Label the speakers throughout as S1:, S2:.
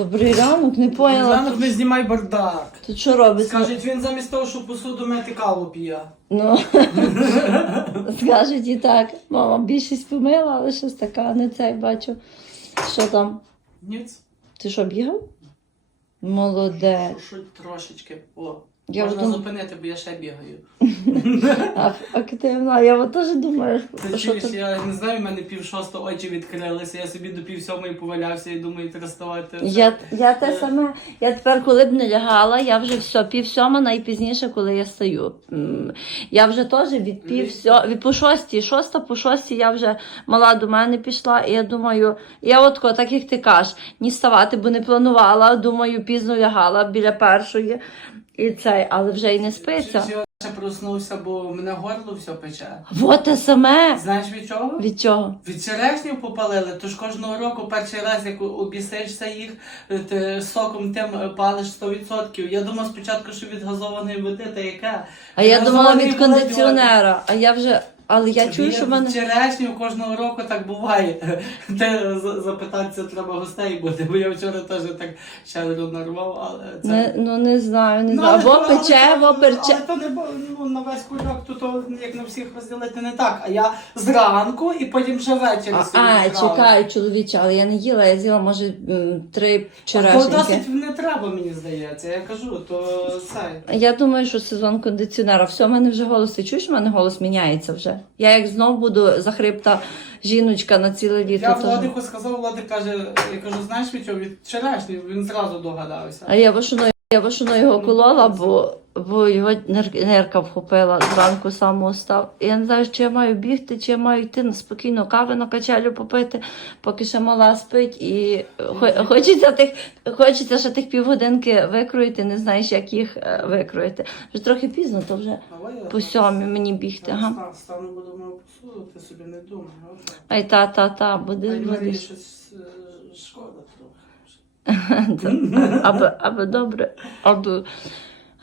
S1: Добрий ранок, не поняла.
S2: Ранок не знімай бардак.
S1: Тут що робиться?
S2: Скажуть, він замість того, щоб посуду мити каву п'є.
S1: Ну, скажуть і так. Мама більшість помила, але щось така, не цей бачу. Що там?
S2: Ніц.
S1: Ти що, бігав? Молодець.
S2: Трошечки. О,
S1: Я
S2: можна
S1: вдом-
S2: зупинити, бо я ще бігаю.
S1: Активна. Я от теж думаю,
S2: Ти
S1: що
S2: чуєш,
S1: ти...
S2: я не знаю, в мене пів шостого очі відкрилися, я собі до пів сьомої повалявся і думаю, треба ставати.
S1: Я, я те саме, я тепер, коли б не лягала, я вже все, пів сьома найпізніше, коли я стаю. Я вже теж від пів сьо, від по шостій, шоста по шостій я вже мала до мене пішла, і я думаю, я от так як ти кажеш, ні вставати, бо не планувала, думаю, пізно лягала біля першої. І цей, але вже й не спиться.
S2: Чи ще проснувся, бо мене горло все пече.
S1: Вот те саме.
S2: Знаєш від чого?
S1: Від чого?
S2: Від черешнів попалили, тож кожного року перший раз, як обісишся їх, е, ти соком тим е, палиш 100%. Я думав спочатку, що від газованої води, та яке?
S1: А я думала від кондиціонера, а я вже. Але я чую,
S2: Від
S1: що в мене.
S2: черешнів кожного року так буває. Те за- запитатися треба гостей буде, бо я вчора теж так щедро нарвав, але це.
S1: Не, ну не знаю, не
S2: Ну,
S1: знаю. Або
S2: то-
S1: пече, або
S2: то-
S1: перче.
S2: Але то не ну, на весь кульок, то, то як на всіх розділити не так. А я зранку і потім вже ввечері
S1: А,
S2: собі
S1: а чекай, чоловіче, але я не їла, я з'їла, може, м, три
S2: То
S1: вчорашники.
S2: досить не треба, мені здається. Я кажу, то це.
S1: Я думаю, що сезон кондиціонера. Все, в мене вже голос. Ти чуєш, в мене голос міняється вже. Я як знов буду захрипта жіночка на ціле літо.
S2: Я
S1: то-
S2: Владику сказав, Владик каже, я кажу, знаєш від чого? Від черешні, він зразу догадався.
S1: А я вишуною, я вишуною його колола, бо, бо його нер- нерка вхопила зранку самого став. Я не знаю, чи я маю бігти, чи я маю йти на спокійно кави на качелю попити, поки ще мала спить. І хочеться тих, хочеться ще тих півгодинки викроїти, не знаєш, як їх е, викроїти. Вже трохи пізно, то вже по сьомій мені бігти. Ага.
S2: Стану, буду посуду, ти собі не думай.
S1: Ай, та, та, та, буде,
S2: Та й Марії
S1: буде.
S2: щось е, шкода трохи.
S1: Аби добре, аби.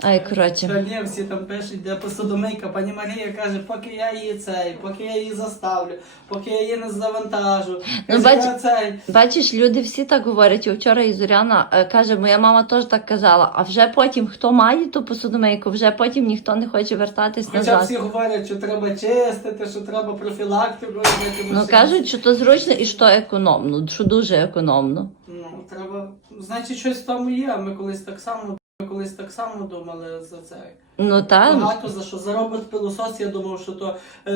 S1: Ай, коротше.
S2: Та ні, всі там пишуть, де посудомийка. Пані Марія каже, поки я її цей, поки я її заставлю, поки я її не завантажу.
S1: Ну, бач-
S2: «Я цей.
S1: Бачиш, люди всі так говорять. І Вчора і Зоряна е, каже, моя мама теж так казала. А вже потім, хто має ту посудомийку, вже потім ніхто не хоче вертатись
S2: Хоча
S1: назад.
S2: всі говорять, що треба чистити, що треба профілактику робити.
S1: Ну кажуть, що то зручно і що економно, що дуже економно.
S2: Ну, треба. Значить, щось в тому є. Ми колись так само, колись так само думали за це.
S1: Ну так,
S2: Багато за що. За робот пилосос, я думав, що то е,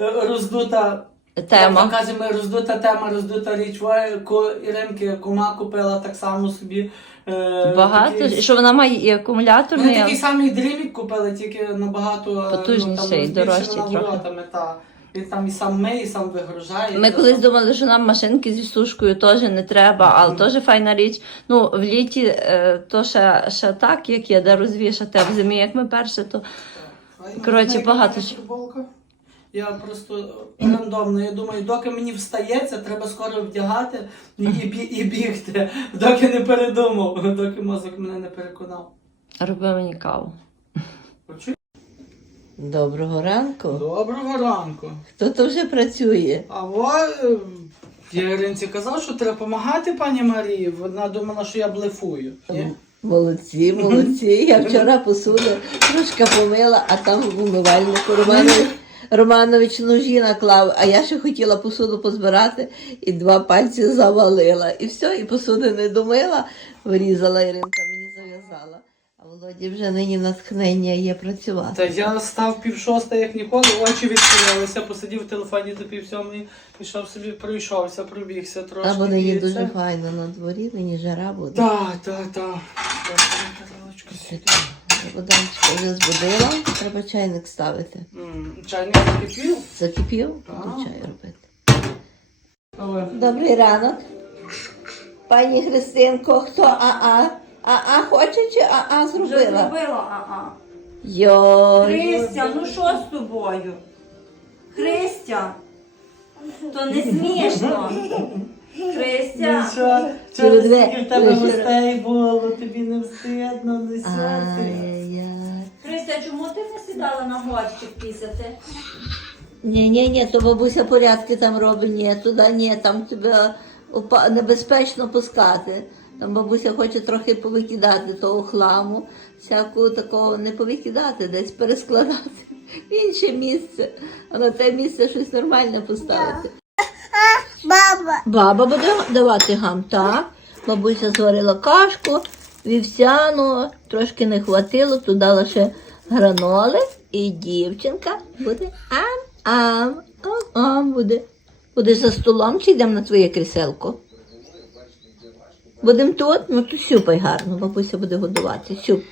S2: е, роздута
S1: тема.
S2: Як кажемо, роздута тема, роздута річ. Ко Іринки кума купила так само собі. Е,
S1: Багато,
S2: такий-
S1: що вона має і акумуляторний.
S2: Вони такий
S1: а-
S2: самий дрімік купили, тільки набагато е,
S1: Потужніший,
S2: ну, там,
S1: дорожчий трохи.
S2: оборотами, та. Він там і сам миє, і сам вигружає.
S1: Ми колись
S2: сам-
S1: думали, що нам машинки зі сушкою теж не треба, але теж файна річ. Ну, в літі е, то ще, ще так, як є, де розвішати, а в зимі, як ми перше, то коротше, багато
S2: футболка. Я просто рандомно. Я думаю, доки мені встається, треба скоро вдягати і, і бігти, доки не передумав, доки мозок мене не переконав.
S1: роби мені каву.
S3: Доброго ранку.
S2: Доброго ранку.
S3: Хто то вже працює?
S2: А во е, я Іринці казав, що треба допомагати пані Марії. Вона думала, що я блефую. Ні?
S3: Молодці, молодці. Я вчора посуду трошки помила, а там в умивальнику Романович, Романович ножі наклав, а я ще хотіла посуду позбирати і два пальці завалила. І все, і посуди не домила, вирізала Іринка, мені зав'язала. Володі вже нині натхнення є працювати.
S2: Та я став пів шоста, як ніколи, очі відкрилися, посидів в телефоні до пів сьомої, пішов собі, пройшовся, пробігся трошки.
S3: А бо нині
S2: і
S3: дуже
S2: це.
S3: файно на дворі, нині жара буде.
S2: Так, так, так. Тарелочку
S3: вже збудила, треба чайник ставити.
S2: М, Чайник закипів.
S3: Закипів, буду чай робити. Добрий ранок. Пані Христинко, хто АА? АА хоче чи АА
S4: Вже
S3: зробила?
S4: зробила, ага.
S3: Йой.
S4: Христя, ну що з тобою? Христя, то не смішно. Христя,
S2: Ну що,
S3: Через
S2: скільки в тебе гостей було, тобі не встидно, не сяти.
S4: Христя, чому ти не сідала на горщик пісяти?
S3: Ні, ні, ні, то бабуся порядки там робить, ні, туди ні, там тебе опа- небезпечно пускати. Там бабуся хоче трохи повикидати того хламу, всякого такого не повикидати, десь перескладати в інше місце, а на те місце щось нормальне поставити. Баба. Баба буде давати гам, так. Бабуся зварила кашку, вівсяну, трошки не хватило, туди лише граноли, і дівчинка буде ам-ам, ам-ам буде. Будеш за столом чи йдемо на твоє кріселко? Будемо тут? Ну то сюпай гарно, бабуся буде годувати. Сюп.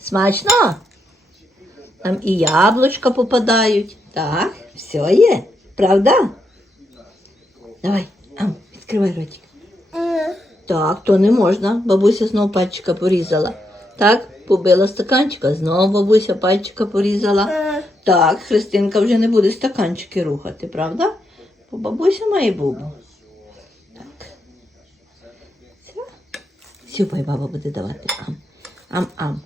S3: Смачно? Там і яблучка попадають. Так, все є, правда? Давай, ам, відкривай ротик. Так, то не можна. Бабуся знову пальчика порізала. Так, побила стаканчика, знову бабуся пальчика порізала. Так, Христинка вже не буде стаканчики рухати, правда? Бо бабуся має бубу. Сюпай баба буде давати. Ам. Ам-ам.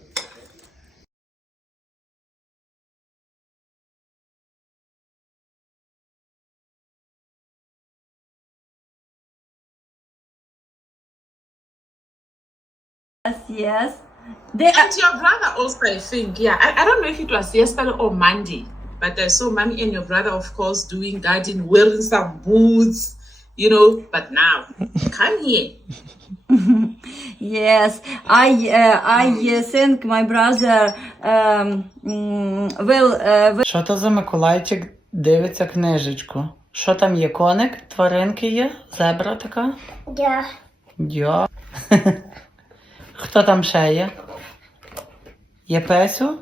S5: Yes, yes.
S1: They
S6: And your brother also, I think, yeah. I, I don't know if it was yesterday or Monday, but I saw mommy and your brother, of course, doing garden, wearing some boots, You know. But now, come here.
S5: Yes, I uh, I uh, think my brother um, mm, will uh, will
S2: Що то за Миколайчик дивиться книжечку? Що там є? Коник? Тваринки є? Зебра така?
S7: Я.
S2: Йо. Хто там ще є? Є песю?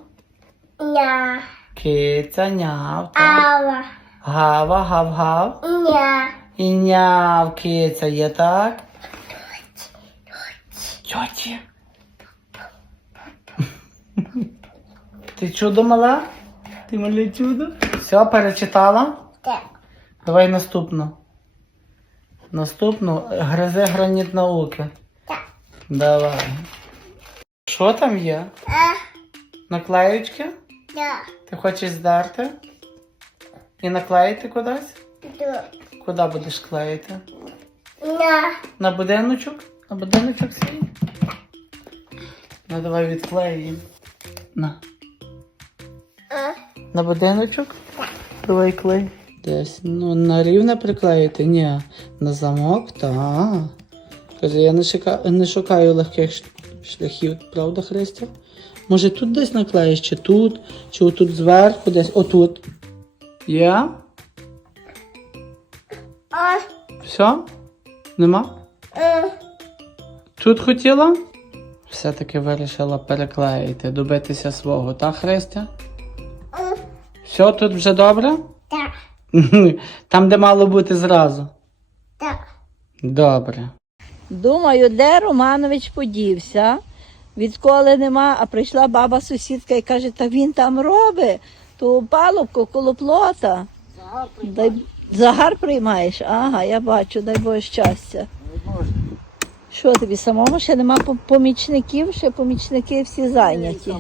S7: Я.
S2: Киця, няв.
S7: Ава.
S2: Гава, гав-гав.
S7: Я.
S2: І няв, киця є, так? Тьоті. Ти чудо мала? Ти мале чудо? Все, перечитала?
S7: Так.
S2: Давай наступну. Наступну гризи граніт науки.
S7: Так.
S2: Давай. Що там є?
S7: А.
S2: Наклеючки?
S7: Я.
S2: Ти хочеш здерти? І наклеїти кудись?
S7: Ду.
S2: Куди будеш клеїти?
S7: На.
S2: На будиночок? На будиночок свій? Ну давай відклеїмо. На.
S7: А.
S2: На будиночок? Давай клей. Десь. Ну, на рівне приклеїти? Ні. На замок? Так. Каже, я не, шука... не шукаю легких шляхів, правда, Христя? Може тут десь наклеїш, чи тут, чи отут зверху, десь отут. Є?
S7: А.
S2: Все? Нема?
S7: А.
S2: Тут хотіла? Все-таки вирішила переклеїти, добитися свого, так, Христя?
S7: А.
S2: Все, тут вже добре?
S7: Так.
S2: Там, де мало бути зразу.
S7: Так.
S2: Добре.
S3: Думаю, де Романович подівся, відколи нема, а прийшла баба сусідка і каже, та він там робить ту палубку коло плота. Дай... Загар приймаєш? Ага, я бачу, дай Боже щастя. Що тобі самому ще нема помічників, ще помічники всі зайняті.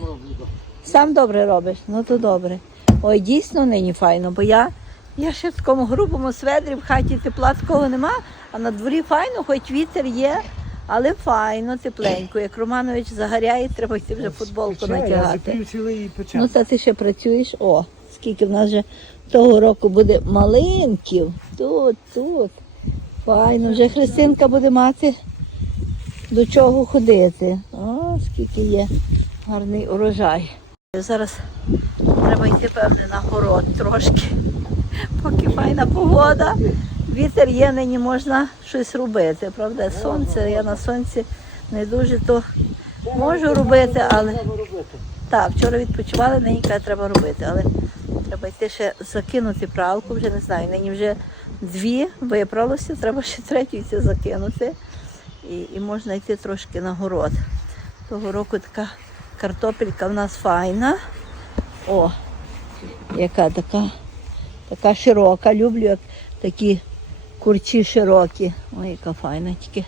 S3: Сам добре робиш, ну то добре. Ой, дійсно нині файно, бо я, я ще в такому грубому сведрі в хаті тепла такого нема, а на дворі файно, хоч вітер є, але файно, тепленько. Як Романович загоряє, треба йти вже футболку натягати. Ну та ти ще працюєш. О, скільки в нас вже того року буде малинків. Тут, тут. Файно, вже Христинка буде мати до чого ходити. О, скільки є гарний урожай. Зараз треба йти, певне, на город трошки, поки файна погода. Вітер є, нині можна щось робити, правда? Сонце, я на сонці не дуже то можу робити, але так, вчора відпочивали, нині треба робити, але треба йти ще закинути пралку, вже не знаю. Нині вже дві виправилося, треба ще третю йти закинути. І, і можна йти трошки на город. Того року така картопелька в нас файна. О, яка така, така широка. Люблю як такі курчі широкі. Ой, яка файна, тільки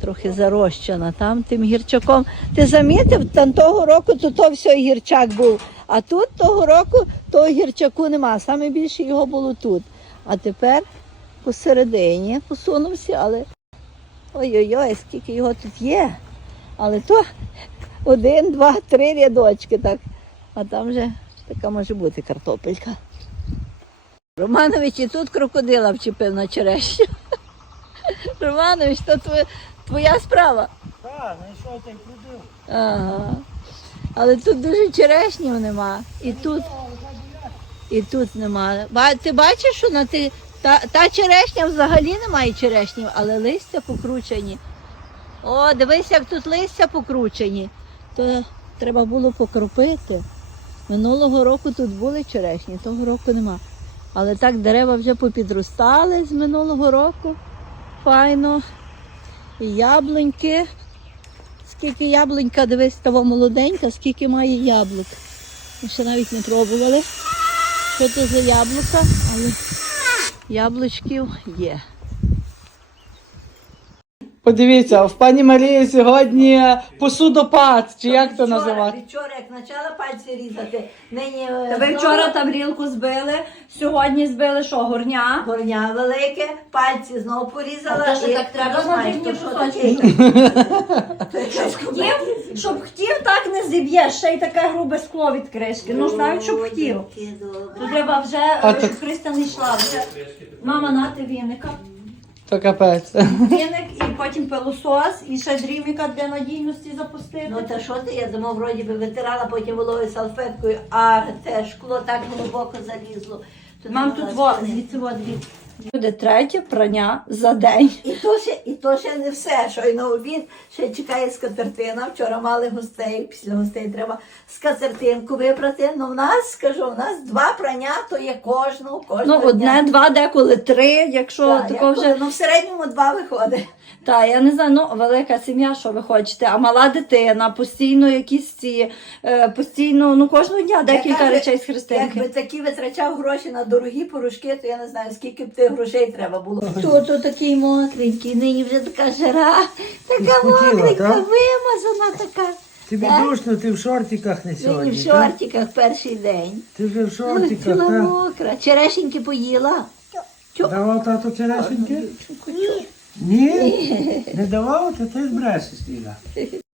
S3: трохи зарощена там тим гірчаком. Ти замітив, там того року то, то все гірчак був. А тут того року того гірчаку нема. Саме більше його було тут. А тепер посередині посунувся, але Ой-ой-ой, скільки його тут є. Але то один, два, три рядочки так. А там вже така може бути картопелька. Романович і тут крокодила вчепив на черещу. Романович, то твоя, справа.
S8: Так, знайшов та й продив.
S3: Ага. Але тут дуже черешнів нема. І тут, і тут нема. Ти бачиш, що на ти, та, та черешня взагалі немає черешнів, але листя покручені. О, дивись, як тут листя покручені. То треба було покропити. Минулого року тут були черешні, того року нема. Але так дерева вже попідростали з минулого року. Файно. І яблуньки. Скільки яблунька, дивись, того молоденька, скільки має яблук. Ми ще навіть не пробували, що це за яблука, але яблучків є.
S2: Подивіться, в пані Марії сьогодні посудопад, чи як то називати?
S3: Вчора, як почала пальці різати, нині
S1: Та ви вчора табрілку збили, сьогодні збили що, горня?
S3: горня велике, пальці знову порізала.
S1: А то, що
S3: і
S1: так треба
S3: знаєш, то що
S1: Щоб хотів, щоб хотів, так не зіб'єш, ще й таке грубе скло від кришки. Ну ж навіть щоб хотів. То треба вже,
S2: А
S1: е,
S2: так-
S1: щоб Христя не йшла. Вже. Мама, нати віника.
S2: То капець.
S1: Віник і потім пилосос, і ще дріміка для надійності запустити.
S3: Ну та що ти, я думав, вроді би витирала потім вологою салфеткою, а те шкло так глибоко залізло. То
S1: Мам, тут во, звідси во. Буде третє прання за день.
S3: І то ще, і то ще не все. Щойно обід ще чекає скатертина. Вчора мали гостей, після гостей треба скатертинку випрати. Ну в нас, скажу, в нас два прання, то є кожного, кожного
S1: Ну, одне,
S3: дня.
S1: два, деколи три, якщо
S3: Так, такого
S1: вже.
S3: ну в середньому два виходить.
S1: Та я не знаю, ну велика сім'я, що ви хочете, а мала дитина, постійно якісь ці, е, постійно, ну кожного дня декілька
S3: Яка-
S1: речей з Христинки.
S3: Якби такі витрачав гроші на дорогі порошки, то я не знаю, скільки б тих грошей треба було. Тут такий мокренький, нині вже така жара, така
S8: Схотіла,
S3: мокренька,
S8: так?
S3: вимазана така.
S8: Тобі
S3: Так.
S8: душно, ти в шортиках не
S3: Нині
S8: сьогодні.
S3: в
S8: так?
S3: шортиках перший день.
S8: Ти вже в
S3: Ну,
S8: шортиках,
S3: ціла
S8: так?
S3: мокра. Черешеньки поїла.
S8: Давав тато черешеньки? Ні? Не давав, то ти збрешеш, Ліля.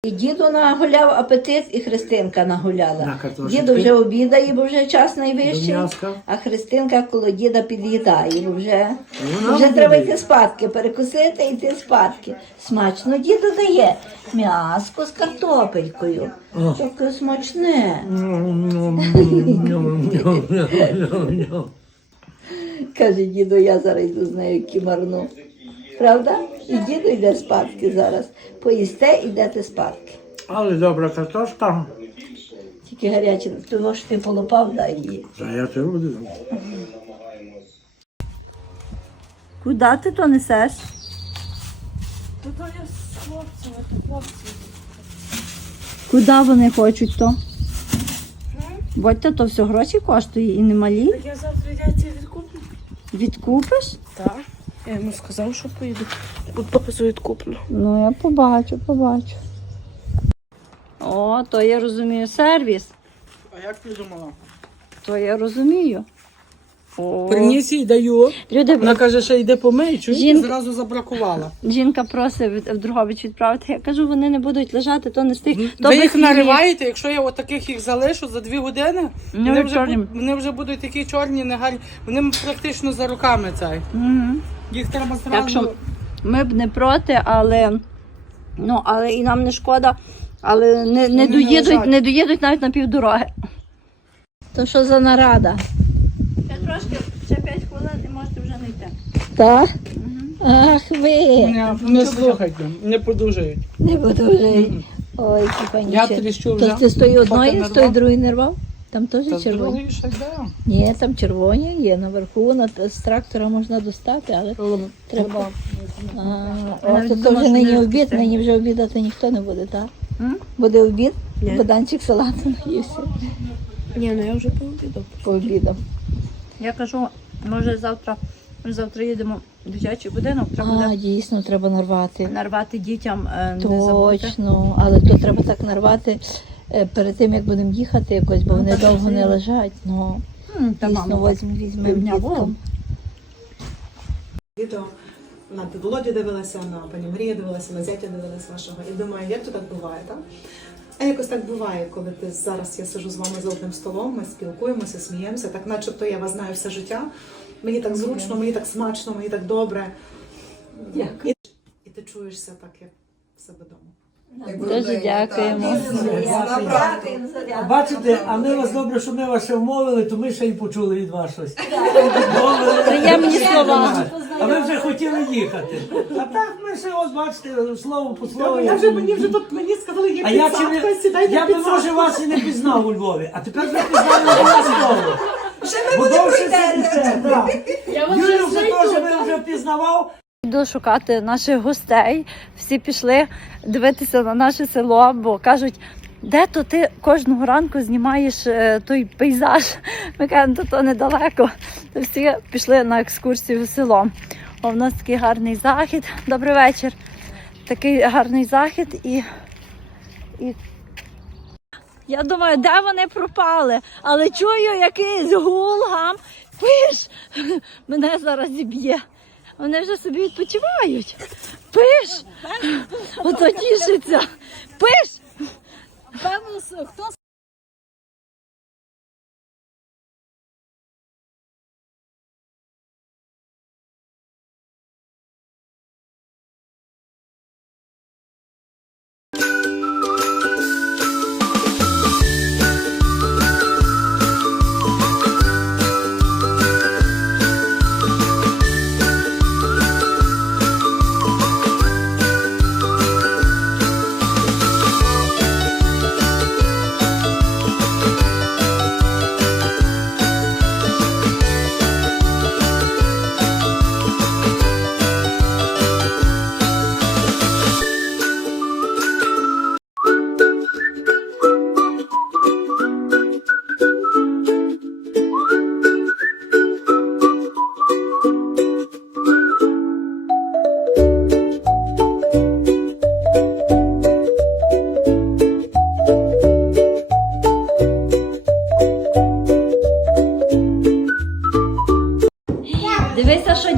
S3: І діду нагуляв апетит, і Христинка нагуляла.
S8: На.
S3: Діду вже обідає, бо вже час найвищий, а Христинка коло діда під'їдає, бо вже,
S8: Вона
S3: вже треба йти спадки, перекусити і йти спадки. Смачно діду дає м'яско з картопелькою. Таке смачне. Каже діду, я зараз йду з нею кімарну. Правда? І діду йде спадки зараз. Поїсте, йдете спадки.
S8: Але добра картошка.
S3: Тільки гаряче, того що ти полопав, дай її.
S8: Та я це буду.
S1: Куди ти то несеш? Куди вони хочуть то? Будьте, то все гроші коштує і не малі.
S9: Так я завтра яйця відкуплю.
S1: Відкупиш?
S9: Так. Я йому сказав, що поїду. Тут попису відкуплю.
S1: Ну, я побачу, побачу. О, то я розумію сервіс.
S2: А як ти думала?
S1: То я розумію. О.
S2: Приніс їй даю.
S1: Люди,
S2: Вона каже, що йде помий, чуєте,
S1: Жінка-
S2: зразу забракувала.
S1: жінка просить від- в Другобич відправити. Я кажу, вони не будуть лежати, то не стих. То
S2: Ви їх
S1: без
S2: нариваєте, якщо я отаких їх залишу за дві години,
S1: Ну,
S2: вони, вже,
S1: чорні.
S2: бу- вони вже будуть такі чорні, негарні. Вони практично за руками цей.
S1: Мгм.
S2: Їх треба зразу.
S1: Так що ми б не проти, але, ну, але і нам не шкода, але не, не,
S2: не
S1: доїдуть, не доїдуть навіть на півдороги.
S3: То що за нарада?
S1: Ще трошки, ще 5 хвилин і можете вже не йти.
S3: Так? Ах ви,
S2: Не, не слухайте, не подужають.
S3: не вже. Ой, які пані.
S2: Я тріщу
S3: То ти з тої одної, з тої другої не рвав? Там теж
S2: Та
S3: червоні.
S2: йде.
S3: Ні, там червоні є наверху, на, з трактора можна достати, але треба. А, о,
S1: навіть
S3: то, то вже нині обід, нині вже обідати ніхто не буде, так?
S1: М?
S3: Буде обід,
S9: Ні.
S3: Боданчик салату наївся
S9: Ні, ну я вже пообідав.
S3: по обідам.
S1: Я кажу, може завтра, завтра їдемо в дитячий будинок, треба буде
S3: дійсно, треба нарвати.
S1: нарвати дітям, е, не
S3: але то треба так нарвати е, перед тим, як будемо їхати якось, бо
S1: Ну,
S3: вони
S1: так,
S3: довго не лежать. Ну,
S1: Та
S3: дійсно,
S1: мама,
S3: візьмемо,
S2: Відео.
S10: на Володю дивилася, на пані Марію дивилася, на зятя дивилася вашого. І думаю, як то так буває, так? А якось так буває, коли ти зараз я сижу з вами за одним столом, ми спілкуємося, сміємося, так начебто я вас знаю все життя. Мені так зручно, мені так смачно, мені так добре. І, і ти чуєшся так, як в себе вдома.
S3: Дуже дякуємо.
S8: Бачите, а ми вас добре, що ми вас ще вмовили, то ми ще й почули від вас щось.
S3: Приємні слова.
S8: А ви вже хотіли їхати. А так ми ще от бачите, слово по слову.
S10: Я вже мені вже тут мені сказали, є
S8: А я чи
S10: підсадка,
S8: не
S10: сідай на
S8: я би може вас і не пізнав у Львові, а тепер ви пізнали обов'язково. Ще ми не прийдете. Юрію вже теж ви вже впізнавав.
S1: Йду шукати наших гостей. Всі пішли дивитися на наше село, бо кажуть, де то ти кожного ранку знімаєш е, той пейзаж. Ми кажемо, то, то недалеко. То всі пішли на екскурсію в село. О, в нас такий гарний захід. Добрий вечір. Такий гарний захід і. і... Я думаю, де вони пропали, але чую якийсь гул, гам. Пиш! Мене зараз зіб'є. Вони вже собі відпочивають. Пиш! Ото тішиться. Пиш! Певно, хто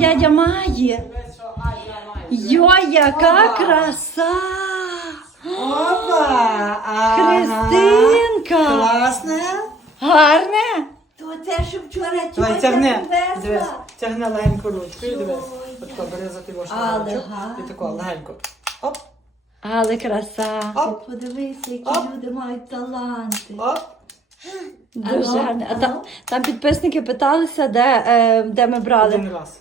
S1: дядя має. Йо, яка краса!
S2: Опа!
S1: Христинка!
S2: Класне.
S1: Гарне?
S2: То те, що вчора
S10: Давай, тягни. Дивись, тягни легенько ручкою, дивись. Отко, бери за тивошну
S2: Але
S10: ручку. І тако, легенько. Оп,
S1: Але краса.
S10: оп,
S1: Подивися, які
S10: Оп.
S1: люди мають таланти.
S10: оп.
S1: Дуже гарне. А там, там підписники питалися, де, е, де ми брали
S10: Один раз.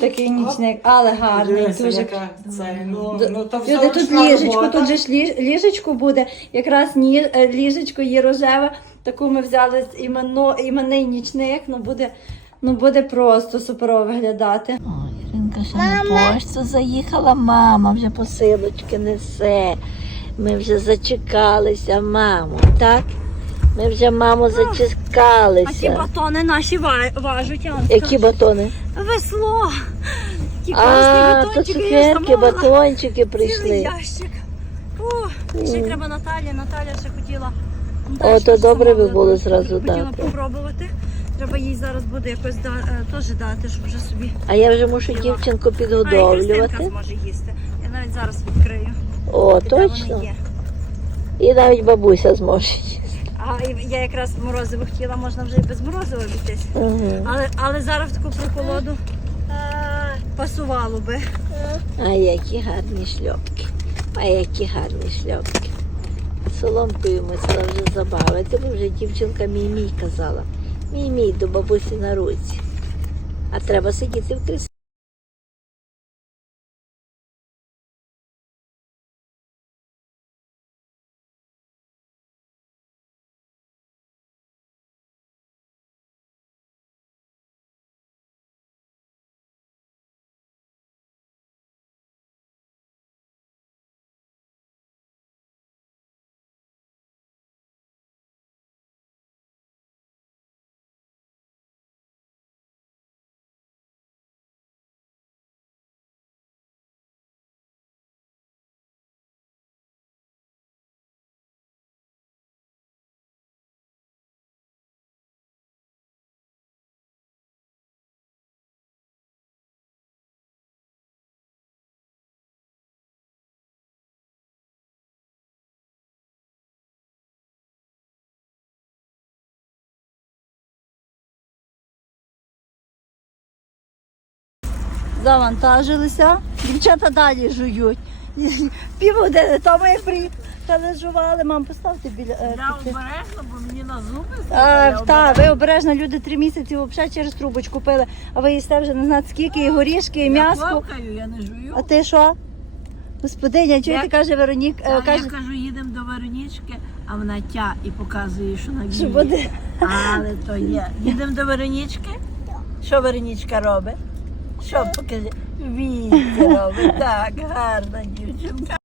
S1: Такий нічник, але гарний.
S10: Дивися,
S1: Дуже
S10: яка це, ну, ну, то
S1: Люди, тут ліжечко,
S10: робота.
S1: тут же ж ліж- ліжечко буде. Якраз ні, е, ліжечко є рожеве. Таку ми взяли з іменно, іменний нічник. Ну буде, ну буде просто суперово виглядати.
S3: О, Іринка ще на пошту заїхала, мама вже посилочки несе. Ми вже зачекалися, мамо, так? Ми вже, мамо,
S1: А ті батони наші важуть. я вам
S3: Які батони?
S1: Весло. Ті
S3: А, то цукерки, батончики
S1: Цілий ящик. О, ще треба Наталі. Наталя ще хотіла.
S3: О, то добре би було зразу
S1: хотіла попробувати. Треба їй зараз буде якось да, е, теж дати, щоб вже собі.
S3: А я вже мушу дівчинку
S1: А і зможе їсти. Я навіть зараз відкрию.
S3: О, точно. І навіть бабуся зможе.
S1: А я якраз морозиво хотіла, можна вже і без морозива обійтись.
S3: Угу.
S1: Але, але зараз в таку прохолоду пасувало би.
S3: А які гарні шльопки. А які гарні шльопки. Соломкою мусила вже забавити, бо вже дівчинка мій-мій казала. Мій-мій до бабусі на руці. А треба сидіти в кріслі.
S1: Завантажилися. Дівчата далі жують. Півгодини тому як приїхали жували. Мам, поставте біля. е,
S9: Я обережно, бо мені на зуби
S1: А, так, ви обережно, люди три місяці взагалі через трубочку пили, а ви їсте вже не знати скільки, і горішки, і м'яско.
S9: Плавкаю, я не жую.
S1: А ти що? Господиня, чуєте,
S9: Я-
S1: каже Веронік, е,
S9: А
S1: каже,
S9: я кажу, їдемо до Веронічки, а вона тя і показує, що на
S1: буде.
S9: Але то є. Їдемо до Веронічки. Що Веронічка робить? Що покажи? Робить. Так, гарна дівчинка.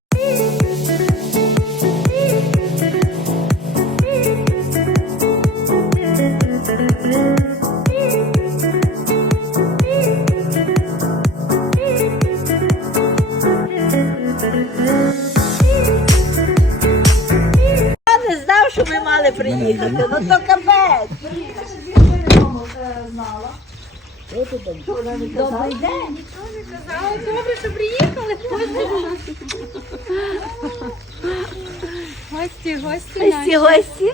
S3: Я не знав, що ми мали приїхати. Ну то капець.
S1: Добрий день.
S7: Гості, гості.
S1: Гості, гості.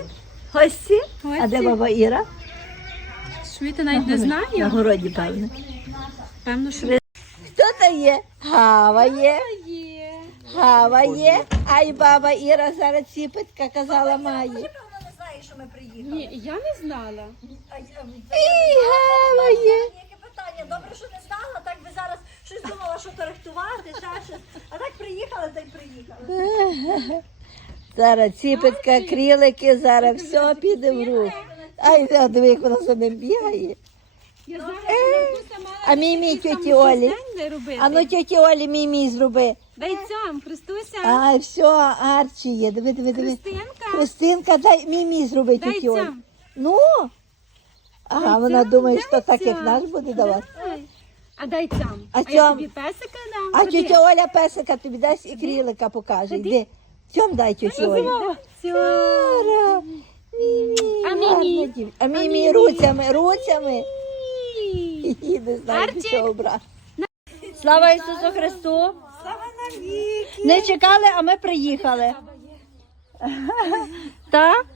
S1: Гості. А де баба Іра?
S7: Швидко навіть не
S1: На городі, певно.
S7: Певно, що
S3: Хто то є? Гава є.
S7: є.
S3: Гава є. Ай баба Іра зараз ціпитка казала має.
S7: Ні, я не знала.
S3: І гава є.
S1: Добре, що не знала, так би зараз щось думала, що то рихтувати, ще щось. А так приїхали, так приїхали.
S3: Зараз ціпитка, крілики, зараз все піде в рух. Ай, а диви, як вона за ним бігає.
S7: Я що мала
S3: А мій мій
S7: якийсь там
S3: тьоті Олі.
S7: щось день робити.
S3: А ну тьоті Олі, мій мій зроби.
S7: Дай цьому, Христуся.
S3: Ай, все, Арчі є. Диви, диви, диви.
S7: Христинка.
S3: Христинка, дай мій мій зроби
S7: Дай
S3: тьоті Олі. Ну. Ага, вона думає, що так як наш буде давати.
S7: А дай цям.
S3: А
S7: я
S3: цям?
S7: тобі песика дам.
S3: А
S7: Ходи.
S3: тьотя Оля песика тобі дасть і крілика покаже. Йди. Цьом дай тьоті Олі. Ара, Мімі,
S7: А
S3: гарна
S7: Мімі?
S3: дів- А мімі руцями, руцями. І не знаю,
S7: Арчик?
S3: до чого брати.
S1: Слава Ісусу Христу! Слава Не чекали, а ми приїхали. Так?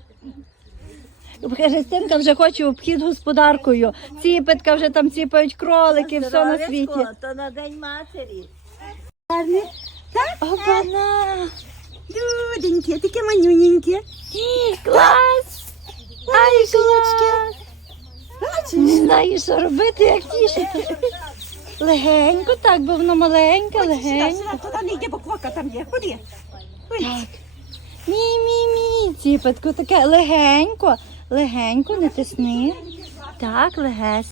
S1: Христинка вже хоче обхід господаркою. Ціпитка вже там ціпають кролики, все на світі.
S3: То на День матері.
S1: Опана! Люденькі, такі манюненькі. Клас! Ай, клас! Не знаю, що робити, як тішити. Легенько так, бо воно маленьке, легенько.
S9: Туди не йде, бо квака там є. Ходи.
S1: Мі-мі-мі, ціпетку таке легенько, легенько, натисни. Так, легесь.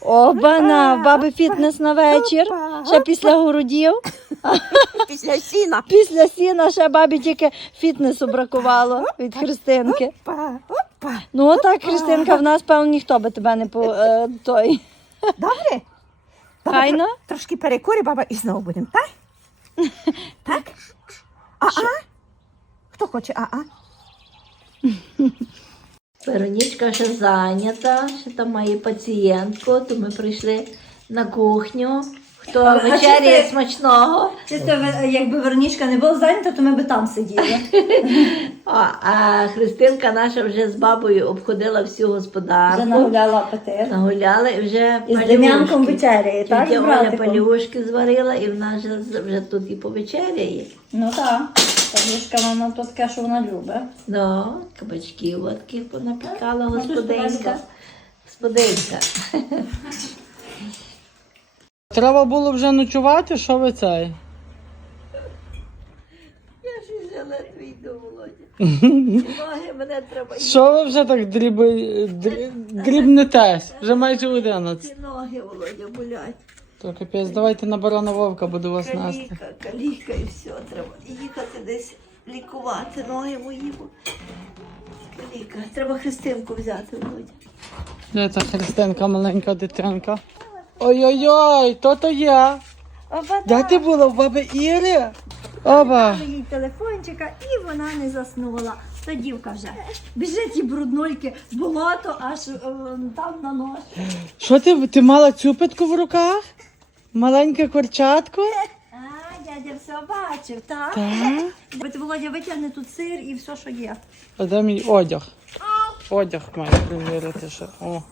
S1: Обана, в баби фітнес на вечір. Ще після городів.
S9: Після сіна.
S1: Після сіна ще бабі тільки фітнесу бракувало від Христинки. Ну так, Христинка, в нас, певно, ніхто би тебе не по е, той.
S9: Добре?
S1: Файно?
S9: Трошки перекурі, баба, і знову будемо, так? Так? А-а? Хто хоче а-а?
S3: Веронічка ще зайнята, ще там має пацієнтку, то ми прийшли на кухню. Хто вечеряє
S1: ти-
S3: смачного,
S1: Чисто, якби Веронічка не була зайнята, то ми би там сиділи.
S3: а, а Христинка наша вже з бабою обходила всю господарку.
S1: Вже нагуляла апетит.
S3: Нагуляла і вже
S1: І з. Дем'янком вечеряє, так,
S3: Оля палюшки зварила, і вона вже, вже тут і повечеряє.
S1: Ну так. Таблішка вона то таке, що вона любить.
S3: Кабачків от таких понапікала господинка. Господинка.
S2: Треба було вже ночувати, що ви цей?
S3: Я ж взяла твій до Володя. Ноги мене треба.
S2: Що ви вже так дріби, дрі- дрібнетесь? Вже майже 11.
S3: Ці ноги, Володя, болять.
S2: То капець, давайте на барана вовка буду вас нести.
S3: Каліка, каліка і все. Треба їхати десь лікувати ноги мої. бо Ліка. Треба Христинку взяти.
S2: Де ця Христинка, маленька дитинка? Ой-ой-ой, то то я.
S1: Оба,
S2: Де ти була в баби Іри? Оба.
S1: їй телефончика, і вона не заснула. То дівка вже біжить і бруднульки, болото аж е, там на нож.
S2: Що ти, ти мала цюпитку в руках? Маленьке курчатко?
S1: А, дядя все бачив, так?
S2: Так.
S1: Бо ти, Володя витягне тут сир і все, що є.
S2: А де мій одяг? Одяг має перевірити ще. О.